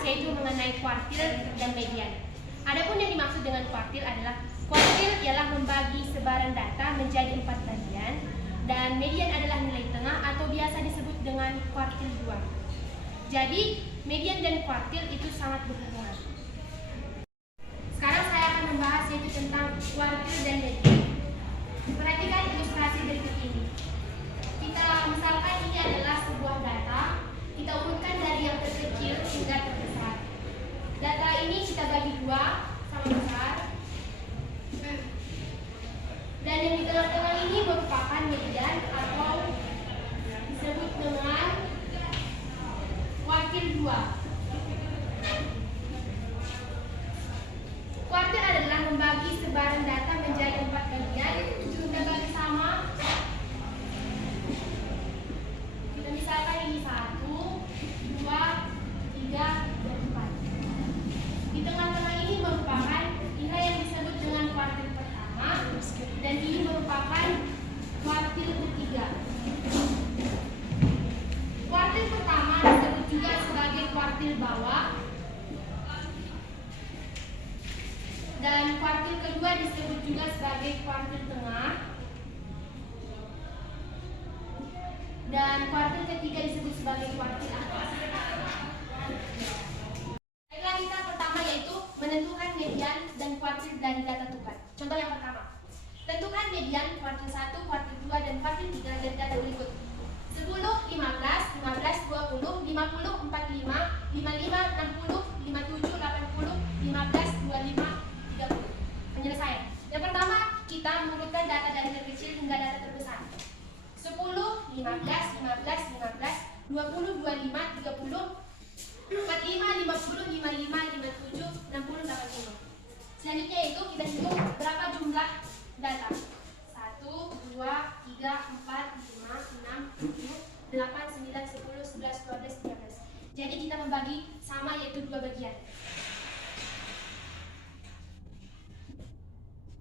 membahas yaitu mengenai kuartil dan median. Adapun yang dimaksud dengan kuartil adalah kuartil ialah membagi sebaran data menjadi 4 bagian dan median adalah nilai tengah atau biasa disebut dengan kuartil 2. Jadi median dan kuartil itu sangat berhubungan. Sekarang saya akan membahas yaitu tentang kuartil dan median. Perhatikan ilustrasi berikut ini. Misalkan ini adalah sebuah data, kita urutkan dari yang terkecil hingga terbesar. Data ini kita bagi dua sama besar, dan yang di tengah-tengah ini merupakan median atau disebut dengan kuartil 2. Kuartil adalah membagi sebaran data menjadi 4 bagian. Kita bagi sama. Misalkan ini 1, 2, 3, dan 4. Di tengah-tengah ini merupakan nilai yang disebut dengan kuartil pertama, dan ini merupakan kuartil ketiga. Kuartil pertama disebut juga sebagai kuartil bawah, dan kuartil kedua disebut juga sebagai kuartil tengah, dan kuartil ketiga disebut sebagai kuartil atas. Baiklah, kita pertama yaitu menentukan median dan kuartil dari data tukar. Contoh yang pertama, tentukan median kuartil 1, kuartil 2, dan kuartil 3 dari data berikut: 10, 15, 15, 20, 50, 45, 55, 60, 57, 80, 15, 25, 30. Penyelesaian. Yang pertama, kita mengurutkan data dari terkecil hingga data terbesar. 10, 15, 15, 15, 20, 25, 30, 45, 50, 55, 57, 60, 80. Selanjutnya itu kita hitung berapa jumlah data. 1, 2, 3, 4, 5, 6, 7, 8, 9, 10, 11, 12, 13. Jadi kita membagi sama yaitu 2 bagian.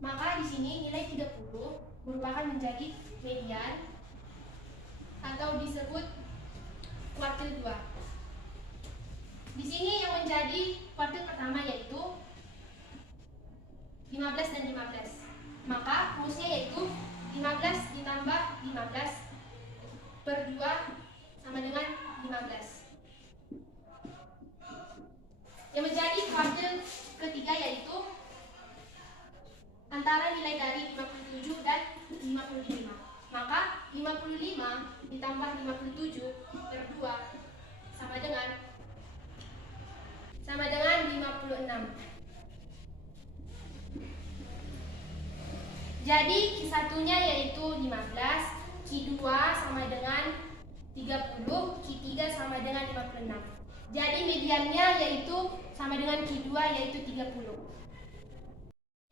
Maka di sini nilai 30 merupakan menjadi median atau disebut kuartil 2. Di sini yang menjadi kuartil pertama yaitu 15 dan 15. Maka rumusnya yaitu 15 ditambah 15 per 2 sama dengan 15. Yang menjadi kuartil ketiga yaitu antara nilai dari 57 dan 55. Maka 55 ditambah 57 per 2 sama dengan 56. Jadi Q1-nya yaitu 15, Q2 sama dengan 30, Q3 sama dengan 56. Jadi mediannya yaitu sama dengan Q2 yaitu 30.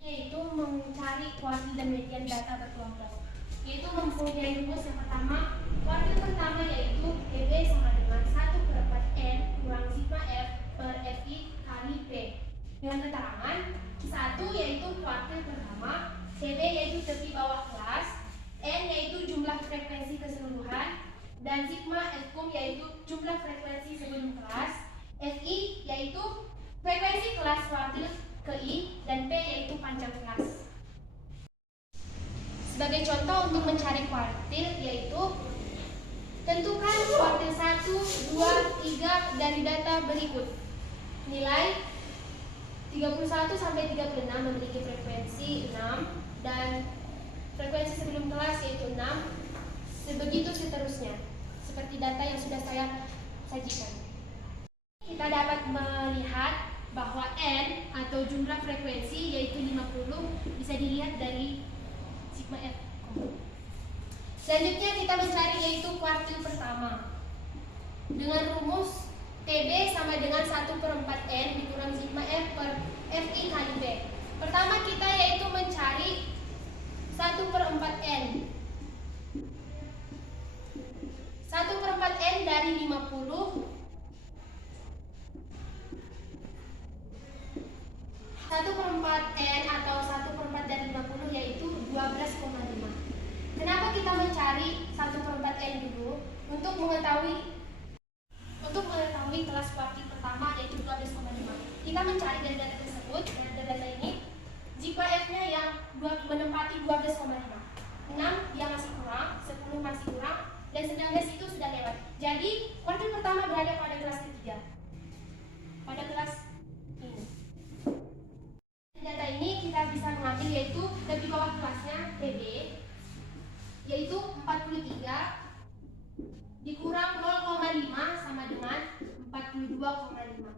Yaitu mencari kuartil dan median data berkelompok. Yaitu mempunyai rumus yang pertama. Kuartil pertama yaitu EB sama dengan 1/4N kurang sigma F per FI kali P. Dengan keterangan Q1 yaitu kuartil pertama, CB yaitu tepi bawah kelas, N yaitu jumlah frekuensi keseluruhan, dan sigma F yaitu jumlah frekuensi sebelum kelas, FI yaitu frekuensi kelas kuartil ke I, dan P yaitu panjang kelas. Sebagai contoh untuk mencari kuartil yaitu tentukan kuartil 1, 2, 3 dari data berikut. Nilai 31 sampai 36 memiliki frekuensi 6 dan frekuensi sebelum kelas yaitu 6. Sebegitu seterusnya, seperti data yang sudah saya sajikan. Kita dapat melihat bahwa N atau jumlah frekuensi yaitu 50 bisa dilihat dari sigma F. Selanjutnya kita mencari yaitu kuartil pertama dengan rumus TB sama dengan 1/4N dikurang sigma F per FI kali B. Pertama kita yaitu mencari 1/4N. 1/4N dari 50. 1/4N atau 1/4 dari 50 yaitu 12,5. Kenapa kita mencari 1/4N dulu? Untuk mengetahui kelas kuartil pertama yaitu 12,5. kita mencari dari data tersebut, dari data ini, jika F-nya yang menempati 12,5, 6 dia masih kurang, 10 masih kurang, dan 19 itu sudah lewat. Jadi kuartil pertama berada pada kelas ketiga, pada kelas ini. Data ini kita bisa mengambil yaitu lebih bawah kelasnya TB, yaitu 43 dikurang 0,5 sama dengan 42,5.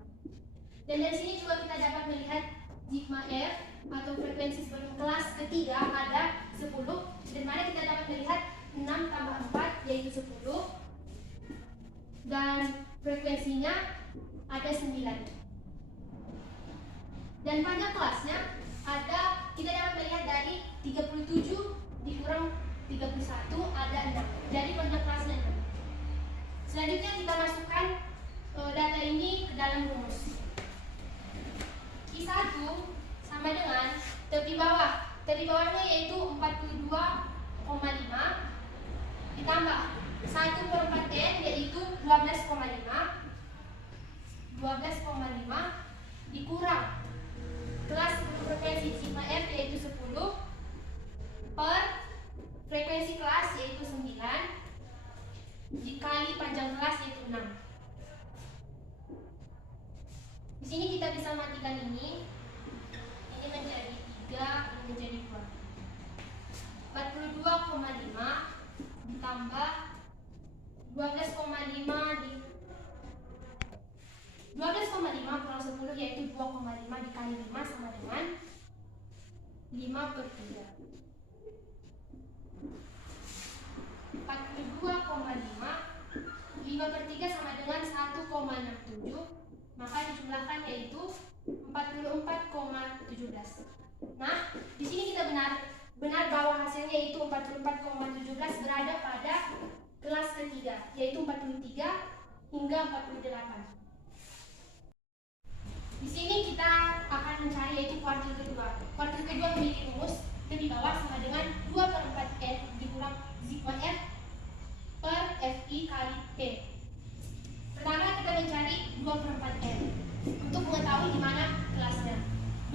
Dan dari sini juga kita dapat melihat sigma F atau frekuensi sebelum kelas ketiga ada 10, dan mana kita dapat melihat 6 tambah 4 yaitu 10, dan frekuensinya ada 9. Dan panjang kelasnya ada, kita dapat melihat dari 37 dikurang 31 ada 6. Jadi panjang kelasnya 6. Selanjutnya kita masukkan data ini ke dalam rumus. I1 sama dengan tepi bawah. Tepi bawahnya yaitu 42,5 ditambah 1/4n yaitu 12,5 dikurang kelas frekuensi sigma F yaitu 10 per frekuensi kelas yaitu 9 dikali panjang kelas yaitu 6. Di sini kita bisa matikan ini menjadi 3, ini menjadi 2. 42,5 ditambah 12,5 kurang 10 yaitu 2,5 dikali 5 sama dengan 5/3. 42,5 5/3 sama dengan 1,67, maka dijumlahkan yaitu 44,17. Nah, di sini kita benar bahwa hasilnya yaitu 44,17 berada pada kelas ketiga, yaitu 43 hingga 48. Di sini kita akan mencari yaitu kuartil kedua. Kuartil kedua memiliki rumus lebih bawah sama dengan 2/4n dikurang sigma F per Fi kali P. Pertama kita mencari 2/4n. Untuk mengetahui di mana kelasnya,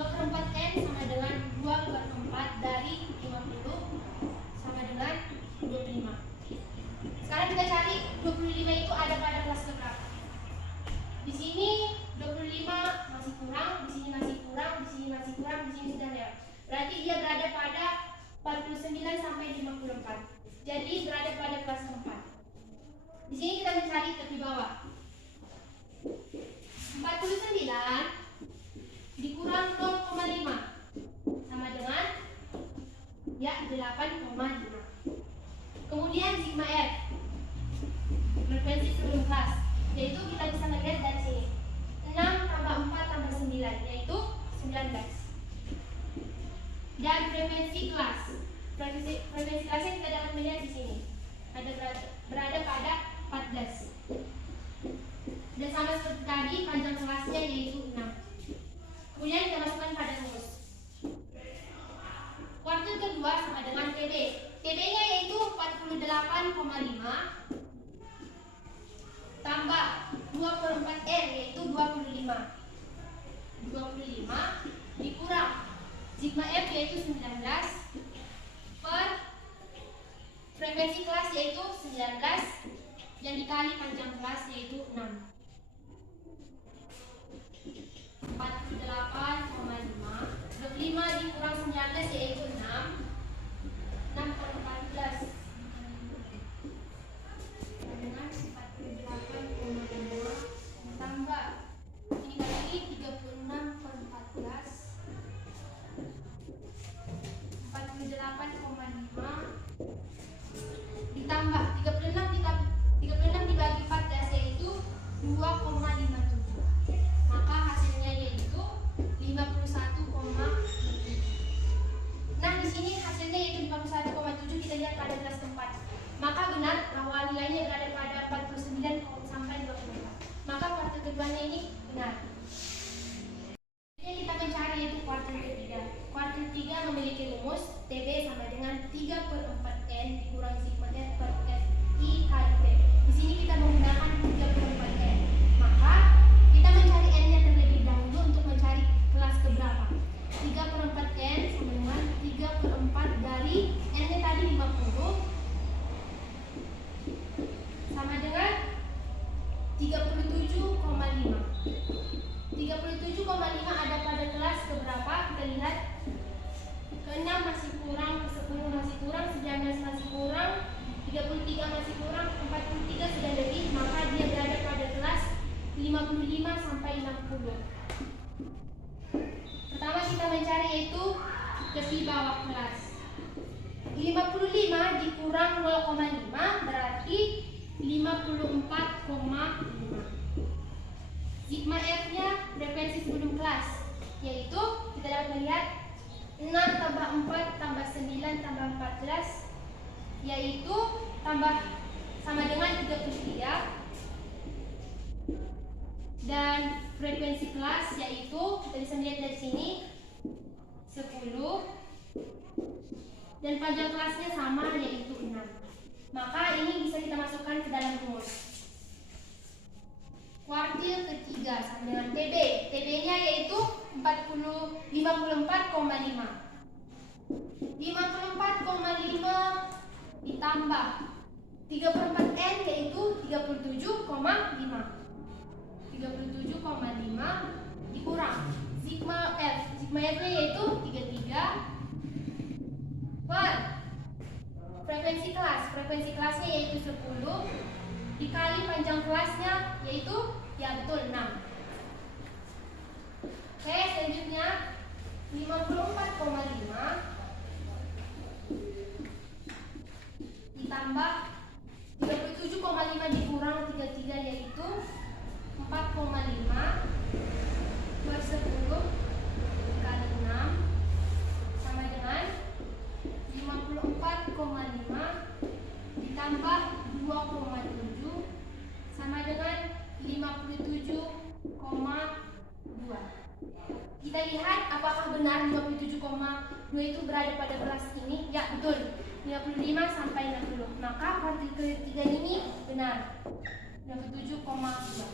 2/4n sama dengan 2/4 dari 50 sama dengan 25. Sekarang kita cari 25 itu ada pada kelas keberapa. Di sini 25 masih kurang, di sini masih kurang, di sini masih kurang, di sini sudah lewat. Berarti dia berada pada 49 sampai 54. Jadi berada pada kelas keempat. Di sini kita mencari tepi bawah. 49 dikurang 0,5 sama dengan ya 8,5. Kemudian sigma F frekuensi sebelum kelas, yaitu kita bisa melihat dari sini 6 tambah 4 tambah 9 yaitu 19. Dan frekuensi kelas, frekuensi kelasnya kita dapat melihat di sini berada pada 14. Dan sama seperti tadi panjang kelasnya yaitu 6. Kemudian kita masukkan pada rumus. Kuartil kedua sama dengan TB. TB-nya yaitu 48,5 tambah 2/4n yaitu 25. 25 dikurang sigma F yaitu 19 per frekuensi kelas yaitu 19 yang dikali panjang kelas yaitu 6. 48,5 5 dikurang 19 yaitu 6. 6/14 dengan 48,5 tambah ini kali 36/14 48,5 ditambah 36 dibagi 14 yaitu 2,57. Maka hasilnya yaitu 51,7. Nah, di sini hasilnya yaitu 51,7 kita lihat pada kelas keempat. Maka benar bahwa nilainya berada pada 49 sampai 24. Maka kuartil keduanya ini benar. Ini kita mencari yaitu kuartil ketiga. Kuartil 3 memiliki rumus TB sama dengan 3/4n dikurang sigma F per Fi kali P. Di sini kita menggunakan 3/4n. Maka kita mencari n-nya terlebih dahulu untuk mencari Pertama kita mencari yaitu tepi bawah kelas. 55 dikurang 0,5 berarti 54,5. Sigma F-nya frekuensi sebelum kelas, yaitu kita dapat melihat 6 tambah 4 tambah 9 tambah 14, yaitu tambah sama dengan 33. Dan frekuensi kelas yaitu kita bisa melihat dari sini 10, dan panjang kelasnya sama yaitu 6. Maka ini bisa kita masukkan ke dalam rumus. Kuartil ketiga sama dengan TB. TB-nya yaitu 54,5. 54,5 ditambah 3/4N yaitu 37,5. 37,5 dikurang sigma F. Sigma F-nya yaitu 33 per frekuensi kelas. Frekuensi kelasnya yaitu 10 dikali panjang kelasnya yaitu ya betul 6. Oke, selanjutnya 54,5 ditambah 37,5 dikurang 33 yaitu 4,5 per 10 dikali 6 sama dengan 54,5 ditambah 2,7 sama dengan 57,2. Kita lihat apakah benar 57,2 itu berada pada kelas ini. Ya betul, 55 sampai 60. Maka kuartil ketiga ini benar, 57,2.